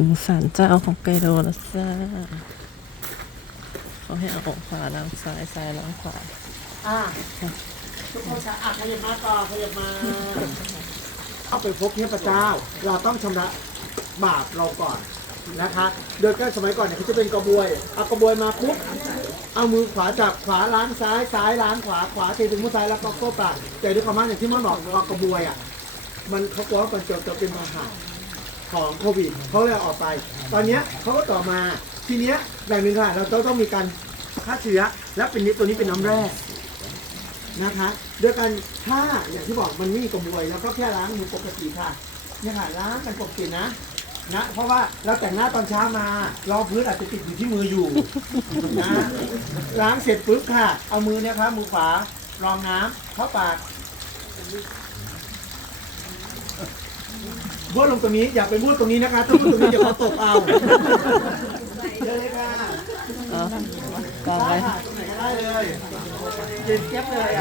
ถึงศาลเจ้าของไกโดแล้วจ้าเขาให้เอาของขวาล้างซ้ายซ้ายล้างขวาอ่าทุกคนคะอะขยับมาต่อขยับมาเอาไปพบเทพเจ้า เราต้องชำระบาปเราก่อนนะคะ โดยก็สมัยก่อนเนี่ยเขาจะเป็นกระบวย เอากระบวยมาปุ๊บเอามือขวาจับขวาล้างซ้ายซ้ายล้างขวาขวาเทถึงมือซ้ายแล้วก็ก้มปากแต่ด้วยความว่าอย่างที่มันบอกเอากระบวยอะมันเขากลัวว่ามันจะจะเป็นมหะ ของโควิดเขาเลยออกไป ตอนเนี้ยเขาก็ต่อมาทีเนี้ยอย่างหนึ่งค่ะเราต้องต้องมีการฆ่าเชื้อและเป็นนี้ตัวนี้เป็นน้ำแร่นะคะโดยการถ้าอย่างที่บอกมันไม่มีกระบวยแล้วก็แค่ล้างมือปกติค่ะเนี่ยค่ะล้างกันปกตินะนะเพราะว่าเราแต่งหน้าตอนเช้ามารองพื้นอาจจะติดอยู่ที่มืออยู่นะล้างเสร็จปุ๊บค่ะ เอามือเนี่ยครับมือขวารองน้ำเข้าปาก บ้วนลงตรงนี้อย่าไปบ้วนตรงนี้นะคะถ้าบ้วนตรงนี้เดี๋ยวเขาตกเอาเจอเลยค่ะอ๋อวางได้ไว้ค่ะตรงไหนก็ได้เลยเย็นเก็บเลย